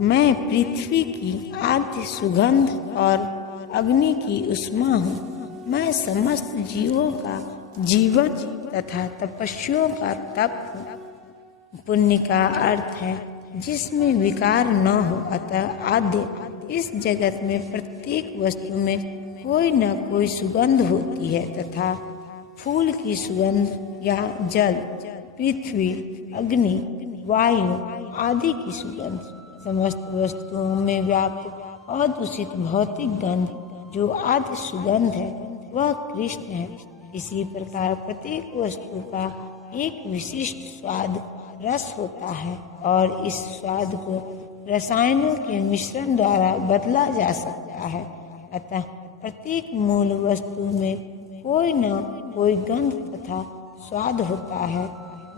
मैं पृथ्वी की आद्य सुगंध और अग्नि की उष्मा हूँ। मैं समस्त जीवों का जीवन तथा तपस्वियों का तप हूँ। पुण्य का अर्थ है जिसमें विकार न हो, अतः आद्य। इस जगत में प्रत्येक वस्तु में कोई न कोई सुगंध होती है तथा फूल की सुगंध या जल, पृथ्वी, अग्नि, वायु आदि की सुगंध, समस्त वस्तुओं में व्याप्त अदूषित भौतिक गंध जो आदि सुगंध है वह कृष्ण है। इसी प्रकार प्रत्येक वस्तु का एक विशिष्ट स्वाद रस होता है और इस स्वाद को रसायनों के मिश्रण द्वारा बदला जा सकता है। अतः प्रत्येक मूल वस्तु में कोई न कोई गंध तथा स्वाद होता है।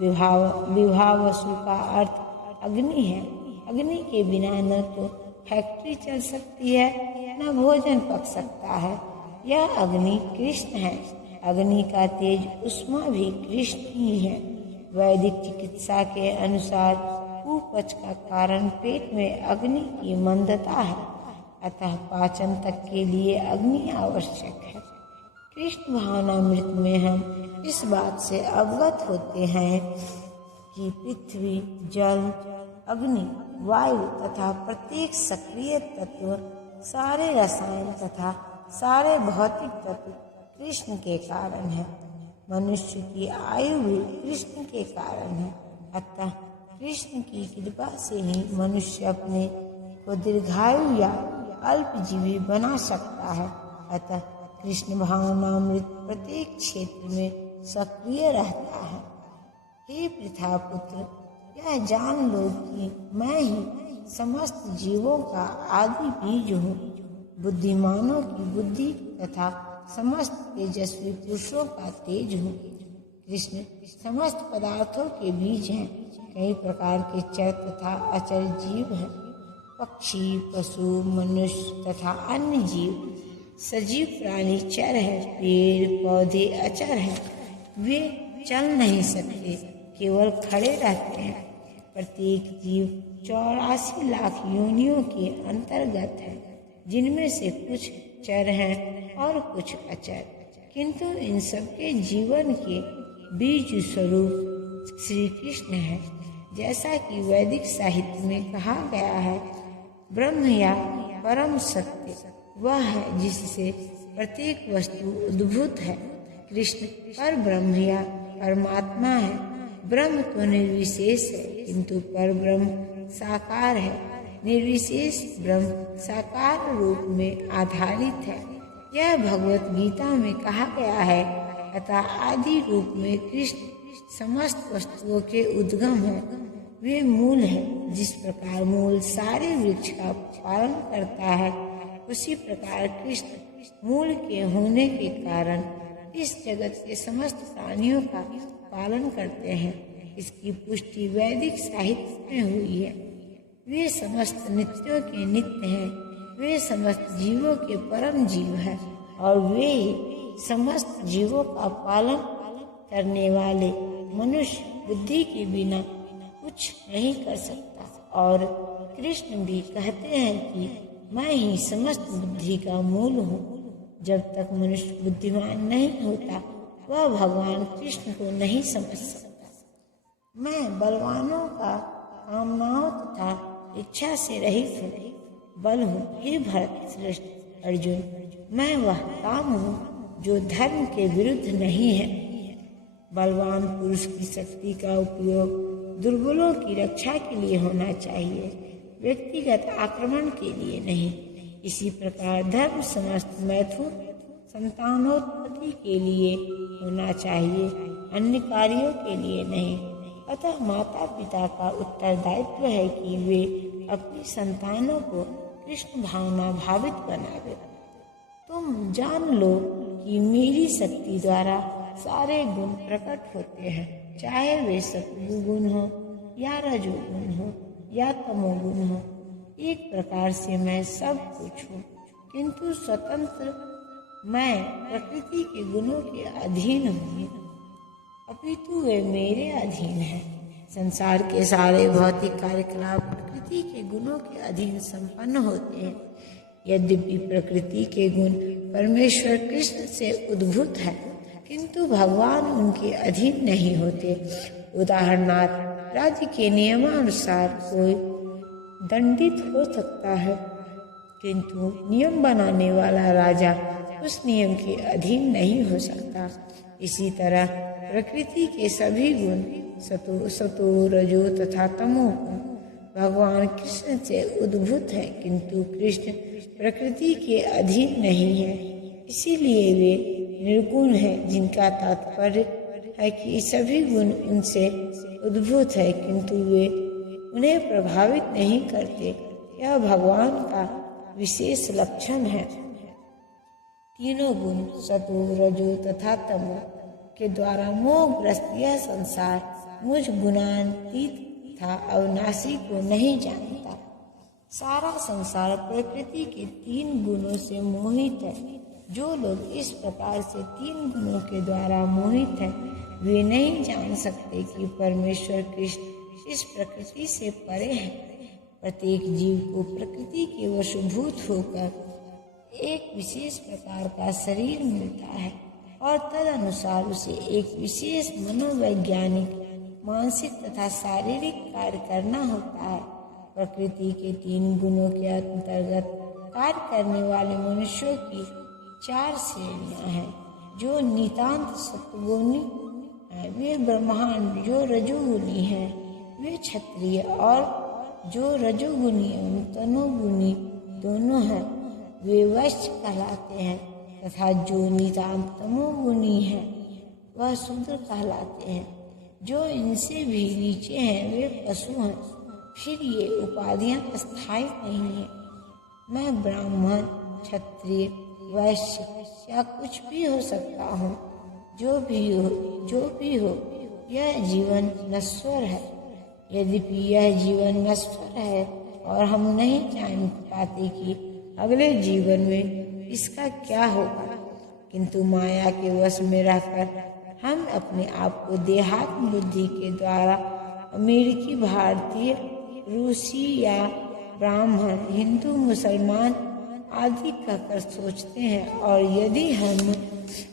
विभावसु का अर्थ अग्नि है। अग्नि के बिना न तो फैक्ट्री चल सकती है न भोजन पक सकता है। यह अग्नि कृष्ण है। अग्नि का तेज उष्मा भी कृष्ण ही है। वैदिक चिकित्सा के अनुसार कुपच का कारण पेट में अग्नि की मंदता है, अतः पाचन तक के लिए अग्नि आवश्यक है। कृष्ण भावनामृत में हम इस बात से अवगत होते हैं कि पृथ्वी, जल, अग्नि, वायु तथा प्रत्येक सक्रिय तत्व, सारे रसायन तथा सारे भौतिक तत्व कृष्ण के कारण है। मनुष्य की आयु भी कृष्ण के कारण है। अतः कृष्ण की कृपा से ही मनुष्य अपने को दीर्घायु या अल्पजीवी बना सकता है। अतः कृष्ण भावनामृत प्रत्येक क्षेत्र में सक्रिय रहता है। हे पृथा पुत्र, यह जान लो कि मैं ही समस्त जीवों का आदि बीज हूँ। बुद्धिमानों की बुद्धि तथा समस्त तेजस्वी पुरुषों का तेज हूँ। कृष्ण समस्त पदार्थों के बीज हैं। कई प्रकार के चर तथा अचर जीव हैं। पक्षी, पशु, मनुष्य तथा अन्य जीव, सजीव प्राणी चर है। पेड़ पौधे अचर हैं, वे चल नहीं सकते, केवल खड़े रहते हैं। प्रत्येक जीव 84 लाख योनियों के अंतर्गत है, जिनमें से कुछ चर हैं और कुछ अचर, किंतु इन सबके जीवन के बीज स्वरूप श्री कृष्ण है। जैसा कि वैदिक साहित्य में कहा गया है, ब्रह्म या परम सत्य वह है जिससे प्रत्येक वस्तु उद्भूत है। कृष्ण पर ब्रह्म या परमात्मा है। ब्रह्म तो निर्विशेष है, किंतु पर ब्रह्म साकार है। निर्विशेष ब्रह्म साकार रूप में आधारित है। यह भगवत गीता में कहा गया है। अतः आदि रूप में कृष्ण समस्त वस्तुओं के उद्गम है। वे मूल है। जिस प्रकार मूल सारे वृक्ष का पालन करता है, उसी प्रकार कृष्ण मूल के होने के कारण इस जगत के समस्त प्राणियों का पालन करते हैं। इसकी पुष्टि वैदिक साहित्य में हुई है। वे समस्त नित्यों के नित्य हैं। वे समस्त जीवों के परम जीव हैं और वे ही समस्त जीवों का पालन करने वाले। मनुष्य बुद्धि के बिना कुछ नहीं कर सकता। और कृष्ण भी कहते हैं कि मैं ही समस्त बुद्धि का मूल हूँ। जब तक मनुष्य बुद्धिमान नहीं होता, वह भगवान कृष्ण को नहीं समझ सकता। मैं बलवानों का कामनाओं तथा इच्छा से रहित हूँ। बल हूँ। हे भरत श्रेष्ठ अर्जुन, मैं वह काम हूँ जो धर्म के विरुद्ध नहीं है। बलवान पुरुष की शक्ति का उपयोग दुर्बलों की रक्षा के लिए होना चाहिए, व्यक्तिगत आक्रमण के लिए नहीं। इसी प्रकार धर्म समस्त मैथुन संतानोत्पत्ति के लिए होना चाहिए, अन्य कार्यों के लिए नहीं। अतः माता पिता का उत्तरदायित्व है कि वे अपनी संतानों को कृष्ण भावना भावित बनावे। तुम जान लो कि मेरी शक्ति द्वारा सारे गुण प्रकट होते हैं, चाहे वे सत्वगुण हो या रजोगुण हो या तमोगुण हो। एक प्रकार से मैं सब कुछ हूँ, किंतु स्वतंत्र मैं प्रकृति के गुणों के अधीन हूँ, अपितु वे मेरे अधीन है। संसार के सारे भौतिक कार्यकलाप प्रकृति प्रकृति के गुणों के अधीन संपन्न होते हैं। यद्यपि प्रकृति के गुण परमेश्वर कृष्ण से उद्भूत है, किंतु भगवान उनके अधीन नहीं होते। उदाहरणार्थ, राज्य के नियमानुसार कोई दंडित हो सकता है, किंतु नियम बनाने वाला राजा उस नियम के अधीन नहीं हो सकता। इसी तरह प्रकृति के सभी गुण सतो रजो तथा तमो गुण भगवान कृष्ण से उद्भूत है, किंतु कृष्ण प्रकृति के अधीन नहीं है, इसीलिए वे निर्गुण है, जिनका तात्पर्य है कि सभी गुण उनसे उद्भूत है, किंतु वे उन्हें प्रभावित नहीं करते। यह भगवान का विशेष लक्षण है। तीनों गुण सतो रजो तथा तमो के द्वारा मोहग्रस्त यह संसार मुझ गुणातीत तथा अविनाशी को नहीं जानता। सारा संसार प्रकृति के 3 गुणों से मोहित है। जो लोग इस प्रकार से 3 गुणों के द्वारा मोहित हैं, वे नहीं जान सकते कि परमेश्वर कृष्ण इस प्रकृति से परे है। प्रत्येक जीव को प्रकृति के वशभूत होकर एक विशेष प्रकार का शरीर मिलता है और तदनुसार उसे एक विशेष मनोवैज्ञानिक, मानसिक तथा शारीरिक कार्य करना होता है। प्रकृति के 3 गुणों के अंतर्गत कार्य करने वाले मनुष्यों की 4 श्रेणियां हैं। जो नितांत सत्वगुणी हैं, वे ब्रह्मांड जो रजोगुणी हैं, वे क्षत्रिय, और जो रजोगुणी एवं तमोगुणी दोनों हैं, वे वैश्य कहलाते हैं, तथा जो नितांत तमोगुणी हैं, वह शूद्र कहलाते हैं। जो इनसे भी नीचे हैं, वे पशु हैं। फिर ये उपाधियां अस्थायी नहीं हैं। मैं ब्राह्मण, क्षत्रिय, वैश्य या कुछ भी हो सकता हूँ। जो भी हो, यह जीवन नश्वर है। यद्यपि यह जीवन नश्वर है और हम नहीं जान पाते कि अगले जीवन में इसका क्या होगा, किंतु माया के वश में रहकर हम अपने आप को देहात्म बुद्धि के द्वारा अमेरिकी, भारतीय, रूसी या ब्राह्मण, हिंदू, मुसलमान आदि कहकर सोचते हैं। और यदि हम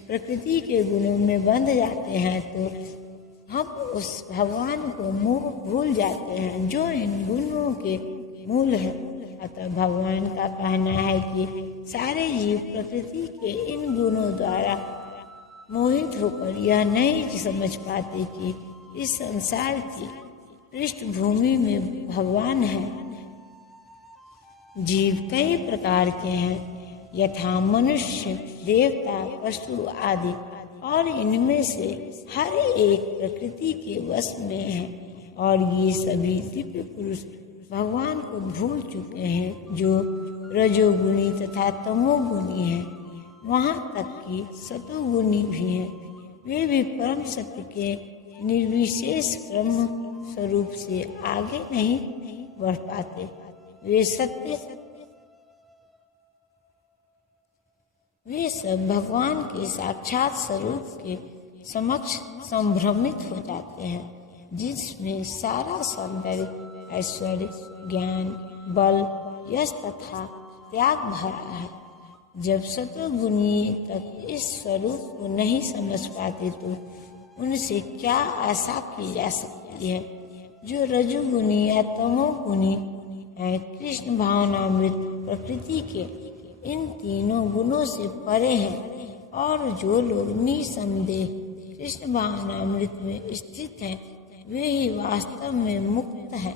प्रकृति के गुणों में बंध जाते हैं तो हम उस भगवान को भूल जाते हैं जो इन गुणों के मूल है। अतः भगवान का कहना है कि सारे जीव प्रकृति के इन गुणों द्वारा मोहित होकर यह नहीं समझ पाते कि इस संसार की पृष्ठभूमि में भगवान है। जीव कई प्रकार के हैं, यथा मनुष्य, देवता, पशु आदि, और इनमें से हर एक प्रकृति के वश में है। और ये सभी दिव्य पुरुष भगवान को भूल चुके हैं, जो रजोगुणी तथा तमोगुणी हैं। वहाँ तक कि सतोगुणी भी हैं। वे भी परम सत्य के निर्विशेष ब्रह्म स्वरूप से आगे नहीं बढ़ पाते। वे सब भगवान के साक्षात स्वरूप के समक्ष संभ्रमित हो जाते हैं, जिसमें सारा सौंदर्य, ऐश्वर्य, ज्ञान, बल, यश तथा त्याग भरा है। जब सतोगुणी तक इस स्वरूप को नहीं समझ पाते तो उनसे क्या आशा की जा सकती है। जो रजोगुणी या तमोगुणी है, कृष्ण भावनामृत प्रकृति के इन तीनों गुणों से परे हैं। और जो लोग निसंदेह कृष्ण भावनामृत में स्थित हैं, वे ही वास्तव में मुक्त हैं।